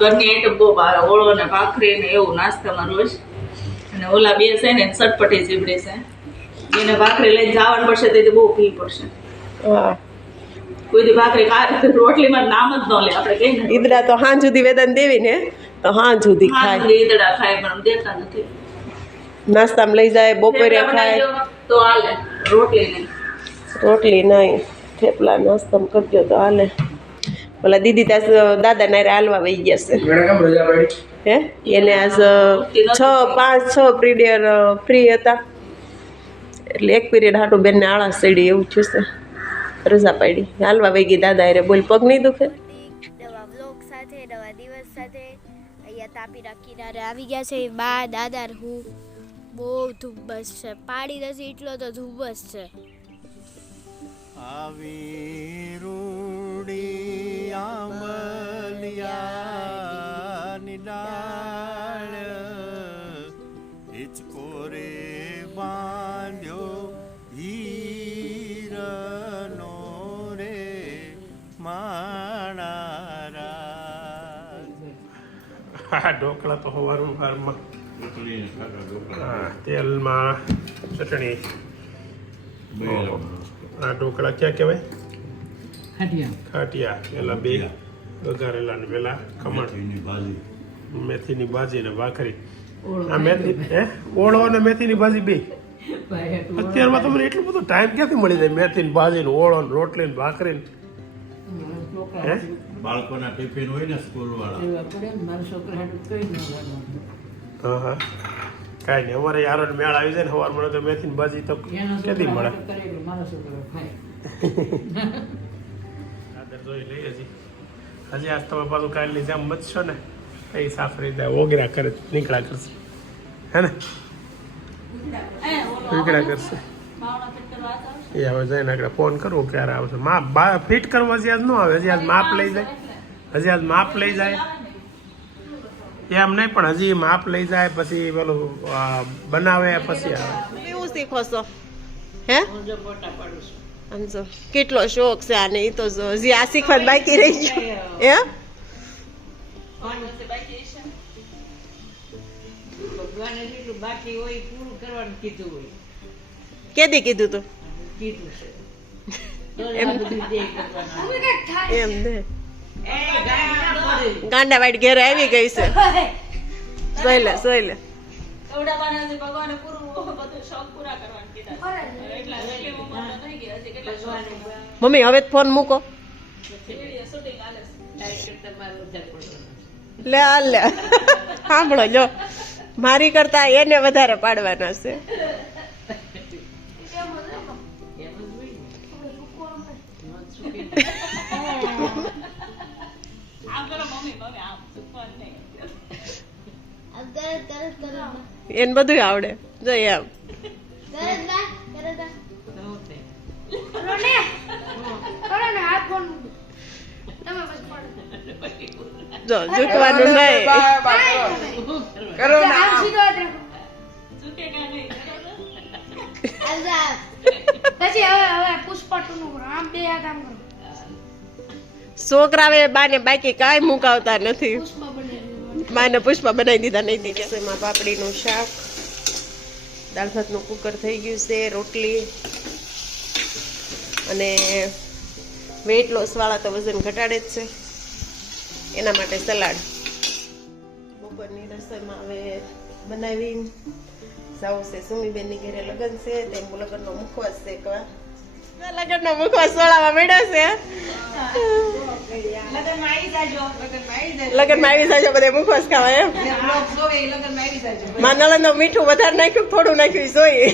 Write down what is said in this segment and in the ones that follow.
ઘરની આઈટમ બહુ ભાવે, ઓળો ને ભાખરી ને એવું નાસ્તામાં રોજ. અને ઓલા બે છે ને ચટપટી જીબડી છે, એને ભાખરી લઈને જવાનું પડશે તેથી બહુ પી પડશે. હા કોઈ દી ભાખરી ખાય રોટલીમાં નામ જ ન લે આપણે કઈ ને ઈદડા તો હાંજ સુધી વેદન દેવી ને તો હાંજ સુધી ખાય, ઈદડા ખાય પણ દેતા નથી. નાસ્તામાં લઈ જાય, બપોરે થેપલા ખાય. બનાવી દો તો હાલે, રોટલી નહીં. રોટલી નહીં, થેપલા નાસ્તામાં કરજો તો હાલે. ઓલા દીદી ત્યાં દાદા નારે હાલવા વહી ગયા છે. હે એને આજ 6 પીરિયડ ફ્રી હતા એટલે એક પીરિયડ હાટું બેનને આળસ ચડી એવું થયું છે, રજા પાડી હાલવા વહી ગઈ દાદા અરે. બોલ પગ નહીં દુખે? નવા વ્લોગ સાથે નવા દિવસ સાથે અહીંયા તાપીના કિનારે આવી ગયા છે બા દાદા. હું બહુ ધુમ્મસ છે, પાડી નથી એટલો તો ધુમ્મસ છે. આવી રૂડી આંબલિયા નિડાળ હિચકો રે બાંધ્યો હીરનો રે માણારા. હા ઢોકળા તો સવારમાં હા તેલમાં ચટણી. આ ઢોકળા ક્યાં કહેવાય? ખાટિયા. પેલા બે વઘારેલા ને પેલા ખમણ, મેથીની ભાજી ને ભાખરી. આ મેથી ઓળો અને મેથીની ભાજી બે. અત્યારમાં તમને એટલું બધું ટાઈમ ક્યાંથી મળી જાય? મેથીની ભાજી ને ઓળો ને રોટલી ને ભાખરી ને. બાળકોના ટિફિન હોય ને સ્કૂલ વાળા. હા હા કાંઈ નહીં, અમારે યારો મેળ આવી જાય ને સવાર મળે તો મેથીની ભાજી તો ક્યાંથી મળે? દાદર જોઈ લઈએ હજી આજ તમે પાછું કાલની જેમ મચશો ને એ સાફરી જાય ઓગરા કરે નીકળ્યા કરશે, હે ને? નીકળ્યા કરશે એ હવે જઈને આગળ ફોન કરવો ક્યારે આવશે. માપ ફિટ કરવા હજી આજ ન આવે, હજી આજ માપ લઈ જાય, હજી આજ માપ લઈ જાય એમ નહીં પણ હજી માપ લઈ જાય પછી પેલું બનાવે પછી આવે. કેવું શીખો છો? હે સમજો કેટલો શોખ છે આને. એ તો હજી આ શીખવાનું બાકી રહી ગયું. હે કેદી કીધું તું? એમ ને ગાંડાવાડી ઘેર આવી ગઈ છે. જોઈ લે જોઈ લે. મમ્મી હવે ફોન મૂકો. લે હાલ લે સાંભળો લો, મારી કરતા એને વધારે પાડવાના છે. એને બધું આવડે જોઈએ એમ. જો ઝૂકવાનું નહીં. છોકરાએ બાને બાકી કાંઈ મુકાવતા નથી. માને પુષ્પા બનાવી દીધા નહીં દીધા. એમાં પાપડીનું શાક, દાળ ભાતનું કુકર થઈ ગયું છે, રોટલી અને વેઇટ લોસ વાળા તો વજન ઘટાડે જ છે એના માટે સલાડ. બપોરની રસોઈમાં હવે બનાવી જાવું છે. સુમીબેનની ઘરે લગ્ન છે, તેમ લગ્નનો મુખવાસ છે. લગ્નનો મુખવાસ સોળામાં મળ્યો છે. લગ્નમાં આવી જાજો બધે મુખવાસ ખાવા એમ. માં નલંદો મીઠું વધારે નાખ્યું થોડું નાખ્યું જોઈએ.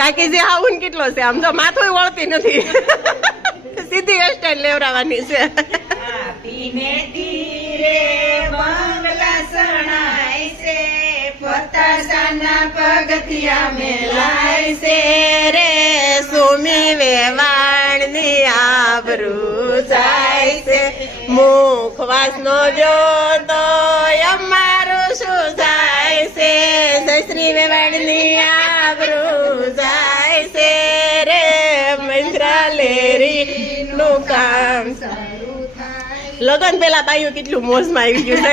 કાકી જે હાવું કેટલો છે આમ તો માથું વળતી નથી. સીધી હેરસ્ટાઈલ લેવડાવવાની છે. પગથિયા મેલાય છે રે સુમી વેવાણની આબરૂ જાય છે. મુખવાસ નો જો તો અમારું શું જાય છે? શ્રી વેવાણની આબરૂ જાય છે રે મંત્રાલેરી નું કામ. લગન પેલા બાયું કેટલું મોજમાં આવી ગયું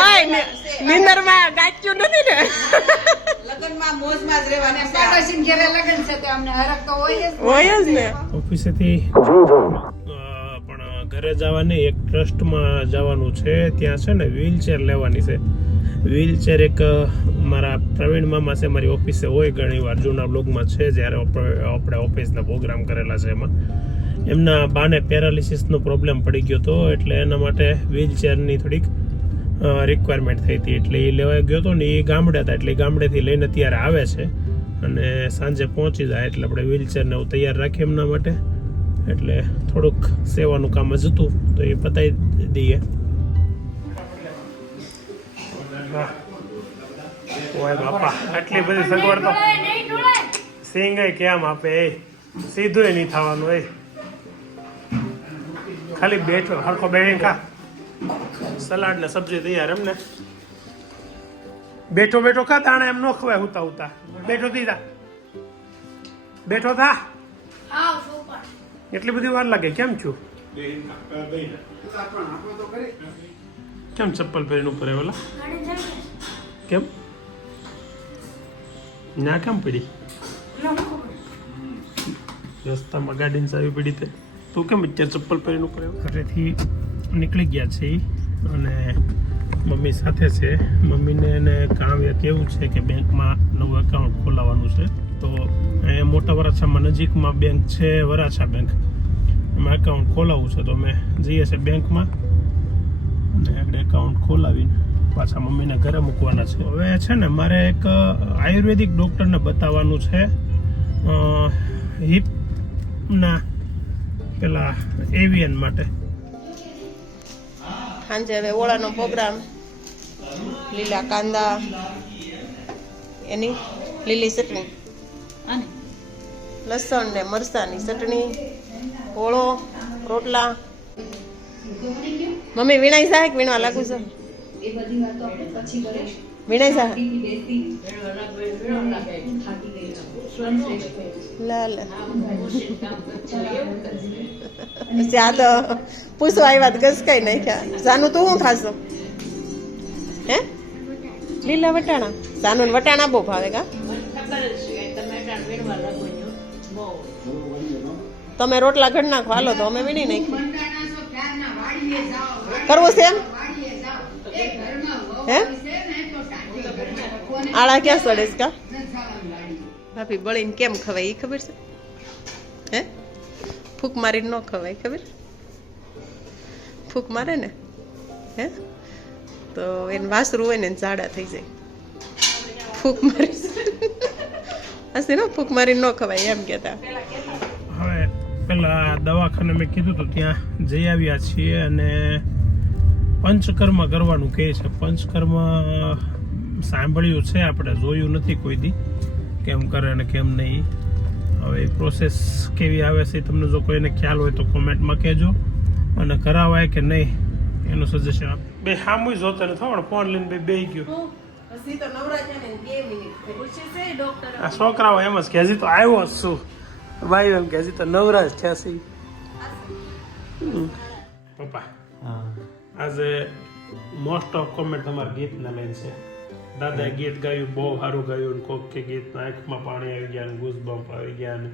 નહીં નિંદરમાં ગાચ્યું નથી ને લગનમાં મોજમાં જ રહેવાના પાડોશી ઘરે લગન છે તો અમને હરખ તો હોય જ હોય જ ને ઓફિસેથી પણ ઘરે જવાની એક ટ્રસ્ટમાં જવાનું છે. ત્યાં છે ને વ્હીલચેર લેવાની છે. વ્હીલચેર એક મારા પ્રવીણ મામા છે, મારી ઓફિસે હોય ઘણી વાર, જૂના બ્લોગમાં છે જ્યારે આપણે ઓફિસના પ્રોગ્રામ કરેલા છે એમાં. એમના બાને પેરાલિસિસનો પ્રોબ્લેમ પડી ગયો હતો, એટલે એના માટે વ્હીલચેરની થોડીક રિક્વાયરમેન્ટ થઈ હતી, એટલે એ લેવા ગયો હતો ને. એ ગામડે હતા, એટલે ગામડેથી લઈને અત્યારે આવે છે અને સાંજે પહોંચી જાય, એટલે આપણે વ્હીલચેરને એવું તૈયાર રાખીએ એમના માટે. એટલે થોડુંક સેવાનું કામ જ હતું તો એ પતાવી દઈએ. ઓય બાપા, આટલી બધી સગવડ તો સિંગ કેમ આપે? એ સીધું નહીં થવાનું. એ ખાલી બેઠો હરખો બેઠીને ખા. સલાડ ને સબ્જી તૈયાર એમ ને. બેઠો બેઠો ખા, તાણે એમ ન ખવાય. હુતા હુતા બેઠો થઈ જા, બેઠો થા. એટલી બધી વાર લાગે? કેમ છું? કેમ ચપ્પલ પહેરીને ઉપર આવ્યા? કેમ ના કેમ પડી? રસ્તામાં ગાડીની ચાવી પડી તે તું કેમ અત્યારે ચપ્પલ પહેરીને ઉપર આવ્યો? ઘરેથી નીકળી ગયા છે અને મમ્મી સાથે છે. મમ્મીને એને કામ કેવું છે કે બેંકમાં નવું એકાઉન્ટ ખોલાવવાનું છે. તો અહીંયા મોટા વરાછામાં નજીકમાં બેંક છે, વરાછા બેંક. એમાં એકાઉન્ટ ખોલાવવું છે તો અમે જઈએ છીએ બેંકમાં અને આગળ એકાઉન્ટ ખોલાવીને પાછા મમ્મીને ઘરે મૂકવાના છે. હવે છે ને મારે એક આયુર્વેદિક ડૉક્ટરને બતાવવાનું છે હિપના પેલા એવિયન માટે. સાંજે હવે ઓળાનો પ્રોગ્રામ, લીલા કાંદા, એની લીલી ચટણી, લસણ ને મરચાંની ચટણી, ઓળો, રોટલા. મમ્મી વીણાઈ જાય કે વીણવા લાગુ છે? વીણાઈ જાય લાલ. આ તો પૂછવા આવ્યા ઘસ કઈ નાખ્યા. સાનું તું શું ખાશો? હે લીલા વટાણા? સાનું વટાણા બહુ ભાવે કા? તમે રોટલા ઘડ નાખો, હાલો તો અમે વીણી નાખી. કરવું છે એમ? હે આળા ક્યાં સડેસ કા? ભાભી બળીને કેમ ખવાય એ ખબર છે? હે ફૂક મારીને ન ખવાય, ખબર? ફૂક મારે ને હે તો એને વાસરું હોય ને ઝાડા થઈ જાય. ફૂક મારી હશે ને, ફૂક મારીને ન ખવાય એમ કહેતા. હવે પેલા દવાખાને મેં કીધું તો ત્યાં જઈ આવ્યા છીએ અને પંચકર્મ કરવાનું કહે છે. પંચકર્મ સાંભળ્યું છે, આપણે જોયું નથી કોઈ દી કેમ કરે અને કેમ નહીં. હવે એ પ્રોસેસ કેવી આવે છે તમને જો કોઈને ખ્યાલ હોય તો કોમેન્ટમાં કહેજો, અને કરાવાય કે નહીં એનું સજેશન આપ. બે સામું જોતા ને થોડો ફોન લઈને બે ગયો. આ છોકરાઓ એમ જ કે હજી તો આવ્યો જ છું, ભાઈ એમ કે હજી તો નવરા જ થયા છે. પપ્પા આજે મોસ્ટ ઓફ કોમેન્ટ તમારા ગીતના લઈને છે. દાદાએ ગીત ગાયું, બહુ સારું ગાયું, કોક કે ગીતના આંખમાં પાણી આવી ગયા ને ગૂસબમ્પ આવી ગયા ને.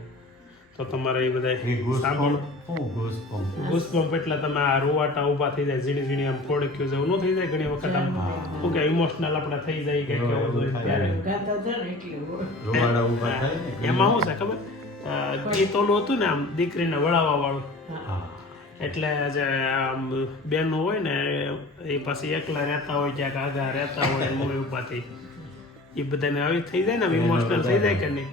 તો તમારે એ બધા સાંભળો. ગૂસબમ્પ એટલે તમે આ રોવાટા ઊભા થઈ જાય, ઝીણી ઝીણી આમ ફોડક્યું જેવું ન થઈ જાય ઘણી વખત આમ શું કે ઇમોશનલ આપણે થઈ જાય કે કેવું જોઈએ ત્યારે એમાં શું છે ખબર? ગીત ઓલું હતું ને આમ દીકરીને વળાવવા વાળું, એટલે જે આમ બેનો હોય ને એ પાછી એકલા રહેતા હોય, ક્યાંક આગા રહેતા હોય મૂવી ઉપાથી, એ બધાને આવી થઈ જાય ને ઇમોશનલ થઈ જાય કે નહીં.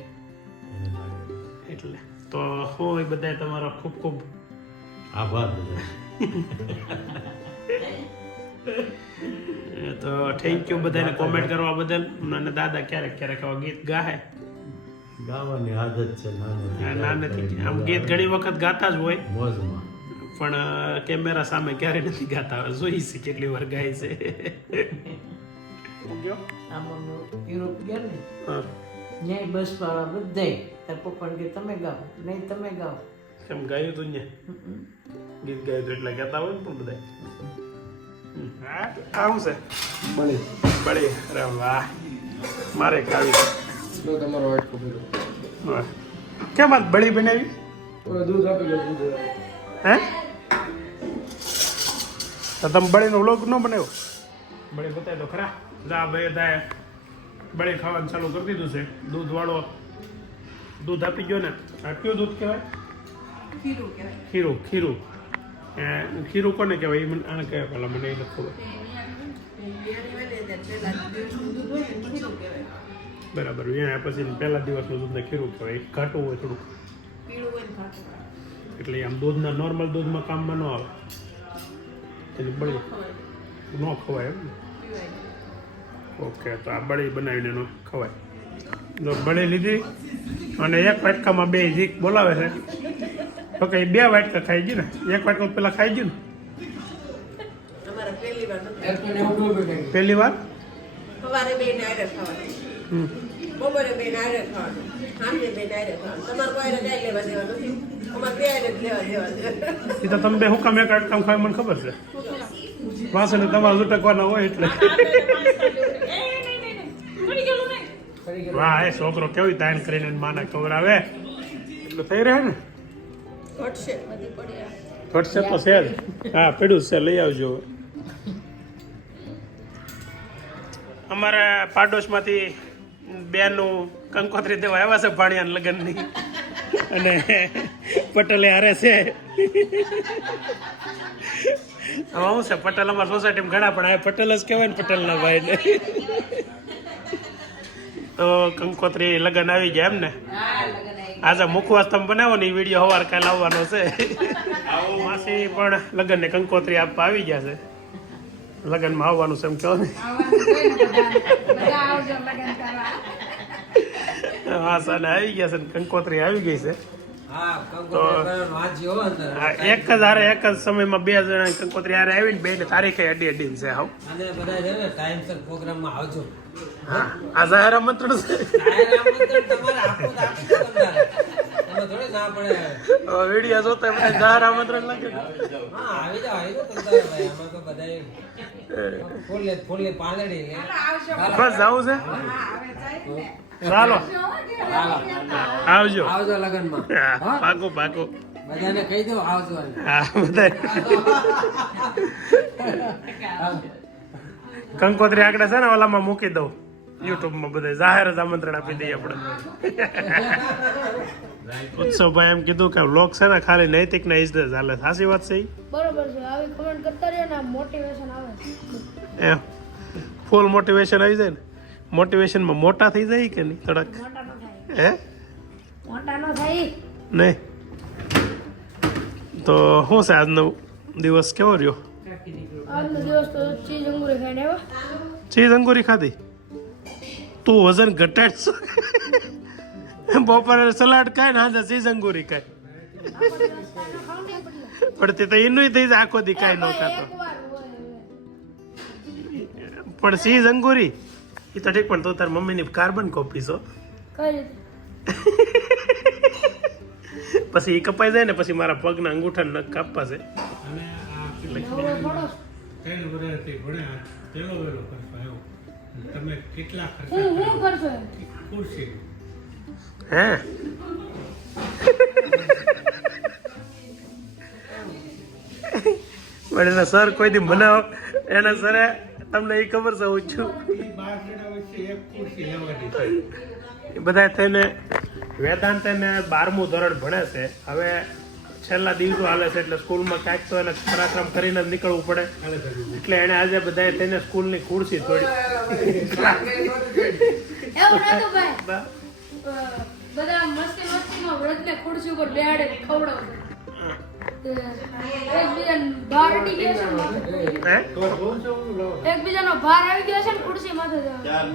એટલે તો હું એ બધા તમારો ખૂબ ખૂબ આભાર. તો થેન્ક યુ બધાને કોમેન્ટ કરવા બદલ. અને દાદા ક્યારેક ક્યારેક આવા ગીત ગાહે, ગાવાની આદત છે નાનેથી. આમ ગીત ઘણી વખત ગાતા જ હોય મોજમાં, પણ કેમેરા સામે ક્યારે નથી ગાતા. હવે જોઈ છે કેટલી વાર ગાય છે. યુરોપ ગયા ને ન્યાય બસ વાળા બધાય તાર પપ્પાને કે તમે ગાઓ, નહીં તમે ગાઓ, કેમ ગાયું તું ને ગીત ગાયું તું એટલે કહેતા હોય ને પણ બધા આવું છે બળી અરે વાહ મારે ખાવી તમારો વાટકો વાહ કેમ આજ બળી બનાવી દૂધ આપી દો દૂધ હે તો તમે બળીનો વ્લોગ ન બનાવ્યો બળી બતાવી દો ખરા જા ભાઈ થાય બળી ખાવાનું ચાલુ કરી દીધું છે દૂધવાળો દૂધ આપી ગયો ને આ કયું દૂધ કહેવાય ખીરું ખીરું કોને કહેવાય એ મને આને કહેવાય પહેલાં મને એ નથી ખબર બરાબર અહીંયા પછી પહેલા દિવસનું દૂધને ખીરું કહેવાય ઘાટું હોય થોડુંક એટલે આમ દૂધના નોર્મલ દૂધમાં કામમાં ન આવે એની બળી ન ખવાય એમ ને ઓકે તો આ બળી બનાવીને એનો ખવાય જો બળી લીધી અને એક વાટકામાં 2 જીક બોલાવે છે તો કે 2 વાટકા ખાઈ ગઈ ને એક વાટકો પેલા ખાઈ ગયું ને પહેલી વાર સવારે 2 નાયરે ખાવાનું બપોરે 2 નાયરે ખાવાનું સાંજે 2 નાયરે ખાવાનું તમારે કોઈ રજા લેવા દેવા નથી અમારે 2 નાયરે લેવા દેવા એ તો તમે બે હુકામ એક વાટકામ ખાય મને ખબર છે વાસણ તમારે ઝુટકવાના હોય એટલે વાહ એ છોકરો કેવી તાણ કરીને માને ખવડાવે એટલે થઈ રહે ને ઘટશે તો છે જ હા પડ્યું છે લઈ આવજો અમારા પાડોશમાંથી બેનું કંકોત્રી દેવા આવ્યા છે ભાણિયાના લગ્નની અને પટેલે હારે છે હું છે પટેલ અમારા સોસાયટીમાં ઘણા પણ આ પટેલ જ કહેવાય ને પટેલના ભાઈને તો કંકોત્રી લગ્ન આવી ગયા એમ ને આજે મુખવાસ તમે બનાવો ને એ વિડીયો સવાર કાલે આવવાનો છે માસી પણ લગ્નને કંકોત્રી આપવા આવી ગયા છે લગ્નમાં આવવાનું છે એમ કહો ને હા સાને આવી ગયા છે ને કંકોત્રી આવી ગઈ છે તો એક જ હારે એક જ સમયમાં 2 જણા કંકોત્રી હારે આવીને 2 તારીખે અડી છે હાવ ટાઈમસર પ્રોગ્રામમાં આવજો હા આ જાહેર આમંત્રણ છે વિડીયો જોતા બધા જાહેર આમંત્રણ લાગે બસ જવું છે ચાલો આવજો લગનમાં હા પાકું બધાને કહી દો આવજો હા બધા કંકોત્રી આંકડે છે ને ઓલામાં મૂકી દઉં યુટ્યુબમાં બધા જાહેર જ આમંત્રણ આપી દઈએ આપણે ઉત્સવભાઈ એમ કીધું કે વ્લોગ છે ને ખાલી નૈતિક ના ઇજ્જત ચાલે સાચી વાત છે બરોબર છે આવી કમેન્ટ કરતા રહ્યો ને મોટિવેશન આવે એમ ફૂલ મોટિવેશન આવી જાય ને મોટિવેશનમાં મોટા થઈ જાય કે નહીં થોડાક મોટા ન થાય હે મોટા ન થાય નહીં તો શું છે આજનો દિવસ કેવો રહ્યો આજનો દિવસ તો ચીઝ અંગૂરી ખાઈને આવ્યો ચીઝ અંગૂરી ખાધી તું વજન ઘટાડશો બપોરે સલાડ ખાય ને હાજર ચીઝ અંગૂરી ખાય પણ તે તો એનું થઈ જાય આખો દી કાંઈ ન ખાતો પણ ચીઝ અંગૂરી એ તો ઠીક પણ તું તાર મમ્મીની કાર્બન કોપી છો કઈ રીતે પછી એ કપાઈ જાય ને પછી મારા પગના અંગૂઠા નખ કાપવા છે અને આ થોડો 3 વર્ષથી ભણ્યા પેલો વેલો કરશો આવ્યો તમે કેટલા હું ખર્ચા કરશો ખુરશી હે પણ એના સર કોઈ દી બનાવો એના સરે તમને એ ખબર છે હું છું 12 જણા વચ્ચે એક ખુરશી લેવાની એ બધા થઈને વેદાંત એને 12મું ધોરણ ભણે છે હવે છેલ્લા દિવસો હાલે છે એટલે સ્કૂલમાં કાંઈક તો એને પરાક્રમ કરીને જ નીકળવું પડે એટલે એને આજે બધાએ થઈને સ્કૂલની ખુરશી તોડી એવું નતું ભાઈ બધા મસ્તીમાં વ્રતને ખુરશી ઉપર બેહાડે ખવડાવશે એકબીજાનો ભાર અડી ગયો છે ને હે એકબીજાનો ભાર આવી ગયો છે ને ખુરશી માથે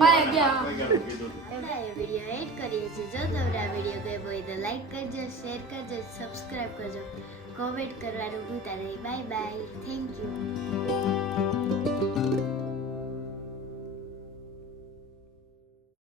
પાયે ગયા વિડીયો એડ કરીએ છીએ જો તમને આ વિડીયો ગમ્યો હોય તો લાઈક કરજો શેર કરજો સબસ્ક્રાઇબ કરજો કોમેન્ટ કરવાનું ભૂલતા નહીં બાય બાય થેન્ક યુ